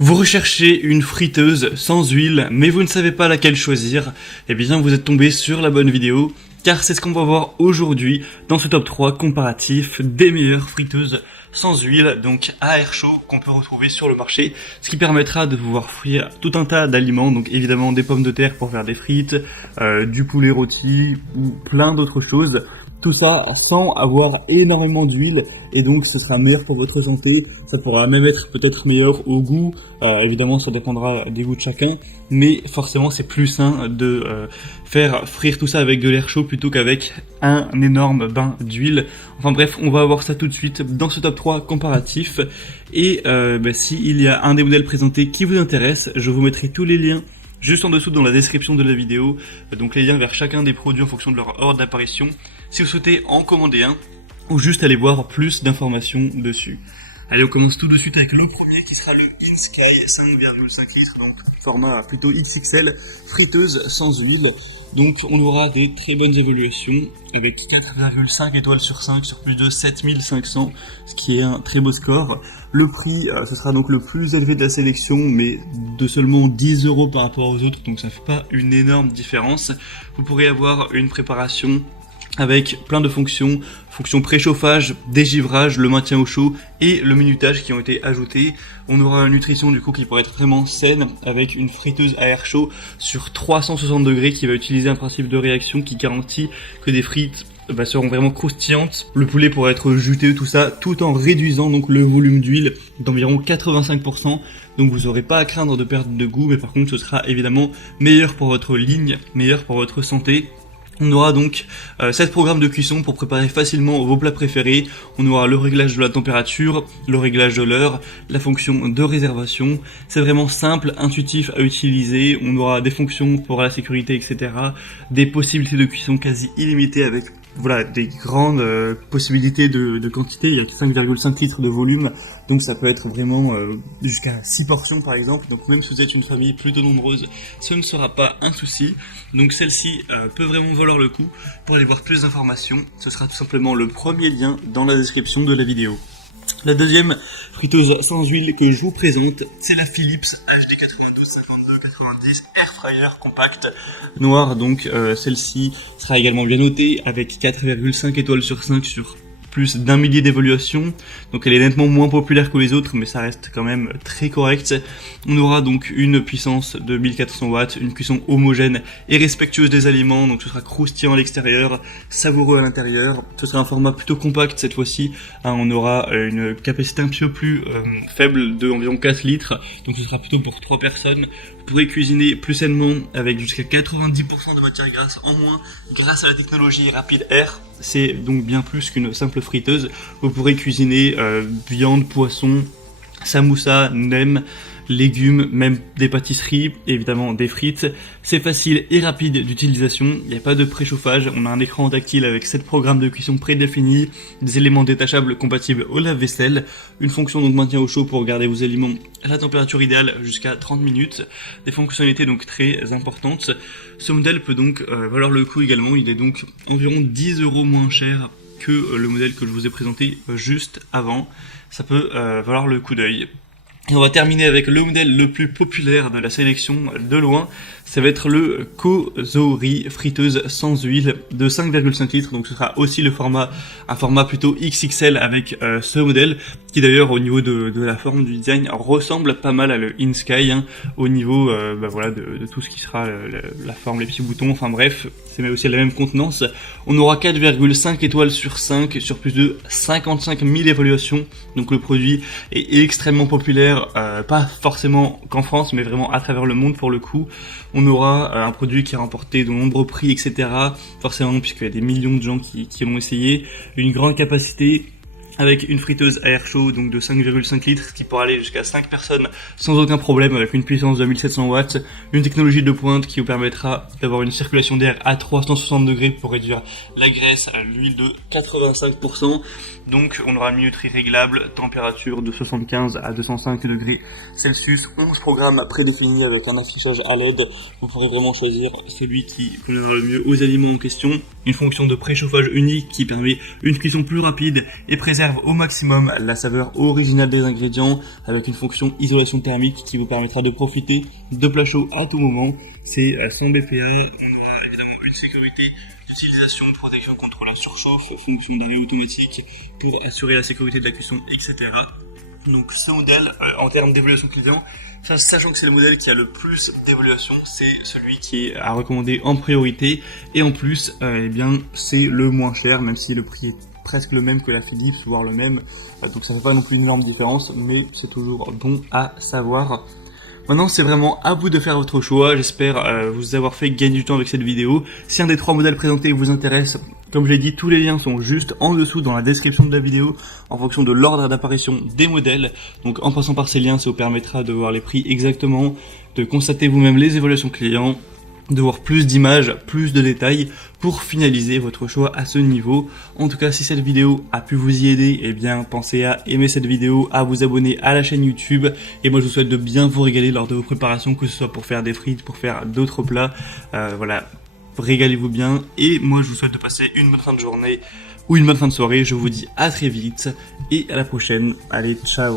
Vous recherchez une friteuse sans huile, mais vous ne savez pas laquelle choisir, eh bien vous êtes tombé sur la bonne vidéo, car c'est ce qu'on va voir aujourd'hui dans ce top 3 comparatif des meilleures friteuses sans huile, donc à air chaud, qu'on peut retrouver sur le marché, ce qui permettra de pouvoir frire tout un tas d'aliments, donc évidemment des pommes de terre pour faire des frites, du poulet rôti, ou plein d'autres choses. Tout ça sans avoir énormément d'huile, et donc ce sera meilleur pour votre santé. Ça pourra même être peut-être meilleur au goût, évidemment ça dépendra des goûts de chacun, mais forcément c'est plus sain de faire frire tout ça avec de l'air chaud plutôt qu'avec un énorme bain d'huile. Enfin bref, on va voir ça tout de suite dans ce top 3 comparatif, et s'il y a un des modèles présentés qui vous intéresse, je vous mettrai tous les liens juste en dessous dans la description de la vidéo, donc les liens vers chacun des produits en fonction de leur ordre d'apparition, si vous souhaitez en commander un, ou juste aller voir plus d'informations dessus. Allez, on commence tout de suite avec le premier qui sera le InSky 5,5 litres, donc format plutôt XXL, friteuse sans huile. Donc on aura des très bonnes évaluations, avec 4,5 étoiles sur 5 sur plus de 7500, ce qui est un très beau score. Le prix, ce sera donc le plus élevé de la sélection, mais de seulement 10 € par rapport aux autres, donc ça fait pas une énorme différence. Vous pourrez avoir une préparation avec plein de fonctions préchauffage, dégivrage, le maintien au chaud et le minutage qui ont été ajoutés. On aura une nutrition du coup qui pourrait être vraiment saine, avec une friteuse à air chaud sur 360 degrés qui va utiliser un principe de réaction qui garantit que des frites seront vraiment croustillantes. Le poulet pourra être juteux, tout ça, tout en réduisant donc le volume d'huile d'environ 85%. Donc vous n'aurez pas à craindre de perdre de goût, mais par contre ce sera évidemment meilleur pour votre ligne, meilleur pour votre santé. On aura donc 7 programmes de cuisson pour préparer facilement vos plats préférés. On aura le réglage de la température, le réglage de l'heure, la fonction de réservation. C'est vraiment simple, intuitif à utiliser. On aura des fonctions pour la sécurité, etc. Des possibilités de cuisson quasi illimitées avec des grandes possibilités de quantité. Il y a 5,5 litres de volume, donc ça peut être vraiment jusqu'à 6 portions par exemple. Donc même si vous êtes une famille plutôt nombreuse, ce ne sera pas un souci. Donc celle-ci peut vraiment valoir le coup. Pour aller voir plus d'informations, ce sera tout simplement le premier lien dans la description de la vidéo. La deuxième friteuse sans huile que je vous présente, c'est la Philips HD 92-52-90 Air Fryer Compact noire. Donc celle-ci sera également bien notée avec 4,5 étoiles sur 5 sur plus d'1 millier d'évaluations. Donc elle est nettement moins populaire que les autres, mais ça reste quand même très correct. On aura donc une puissance de 1400 watts, une cuisson homogène et respectueuse des aliments, donc ce sera croustillant à l'extérieur, savoureux à l'intérieur. Ce sera un format plutôt compact cette fois-ci, on aura une capacité un petit peu plus faible de environ 4 litres, donc ce sera plutôt pour 3 personnes. Vous pourrez cuisiner plus sainement avec jusqu'à 90% de matière grasse en moins grâce à la technologie Rapid Air. C'est donc bien plus qu'une simple friteuse. Vous pourrez cuisiner viande, poisson, samoussa, nem, légumes, même des pâtisseries, évidemment des frites. C'est facile et rapide d'utilisation, il n'y a pas de préchauffage, on a un écran tactile avec 7 programmes de cuisson prédéfinis, des éléments détachables compatibles au lave-vaisselle, une fonction donc maintien au chaud pour garder vos aliments à la température idéale jusqu'à 30 minutes, des fonctionnalités donc très importantes. Ce modèle peut donc valoir le coup également, il est donc environ 10 € moins cher que le modèle que je vous ai présenté juste avant. Ça peut valoir le coup d'œil. Et on va terminer avec le modèle le plus populaire de la sélection de loin, ça va être le Kozori friteuse sans huile de 5,5 litres, donc ce sera aussi un format plutôt XXL avec ce modèle, qui d'ailleurs au niveau de la forme du design ressemble pas mal à le InSky, au niveau de tout ce qui sera la forme, les petits boutons, enfin bref, c'est aussi la même contenance. On aura 4,5 étoiles sur 5 sur plus de 55 000 évaluations, donc le produit est extrêmement populaire, pas forcément qu'en France, mais vraiment à travers le monde pour le coup. On aura un produit qui a remporté de nombreux prix, etc. Forcément, puisqu'il y a des millions de gens qui l'ont essayé. Une grande capacité, avec une friteuse à air chaud donc de 5,5 litres qui pourra aller jusqu'à 5 personnes sans aucun problème, avec une puissance de 1700 watts, une technologie de pointe qui vous permettra d'avoir une circulation d'air à 360 degrés pour réduire la graisse, l'huile de 85%. Donc on aura une minuterie réglable, température de 75 à 205 degrés Celsius, 11 programmes prédéfinis avec un affichage à LED. Vous pourrez vraiment choisir celui qui conviendra le mieux aux aliments en question. Une fonction de préchauffage unique qui permet une cuisson plus rapide et préserve préserve au maximum la saveur originale des ingrédients avec une fonction isolation thermique qui vous permettra de profiter de plats chauds à tout moment. C'est sans BPA, on aura évidemment une sécurité d'utilisation, protection contre la surchauffe, fonction d'arrêt automatique pour assurer la sécurité de la cuisson, etc. Donc ce modèle, en termes d'évaluation client, sachant que c'est le modèle qui a le plus d'évaluation, c'est celui qui est à recommander en priorité, et en plus, eh bien, c'est le moins cher, même si le prix est presque le même que la Philips, voire le même, donc ça fait pas non plus une énorme différence, mais c'est toujours bon à savoir. Maintenant, c'est vraiment à vous de faire votre choix. J'espère vous avoir fait gagner du temps avec cette vidéo. Si un des 3 modèles présentés vous intéresse, comme je l'ai dit, tous les liens sont juste en dessous dans la description de la vidéo en fonction de l'ordre d'apparition des modèles. Donc en passant par ces liens, ça vous permettra de voir les prix exactement, de constater vous-même les évaluations clients, de voir plus d'images, plus de détails pour finaliser votre choix à ce niveau. En tout cas, si cette vidéo a pu vous y aider, eh bien pensez à aimer cette vidéo, à vous abonner à la chaîne YouTube, et moi je vous souhaite de bien vous régaler lors de vos préparations, que ce soit pour faire des frites, pour faire d'autres plats, voilà, régalez-vous bien, et moi je vous souhaite de passer une bonne fin de journée ou une bonne fin de soirée. Je vous dis à très vite et à la prochaine. Allez, ciao.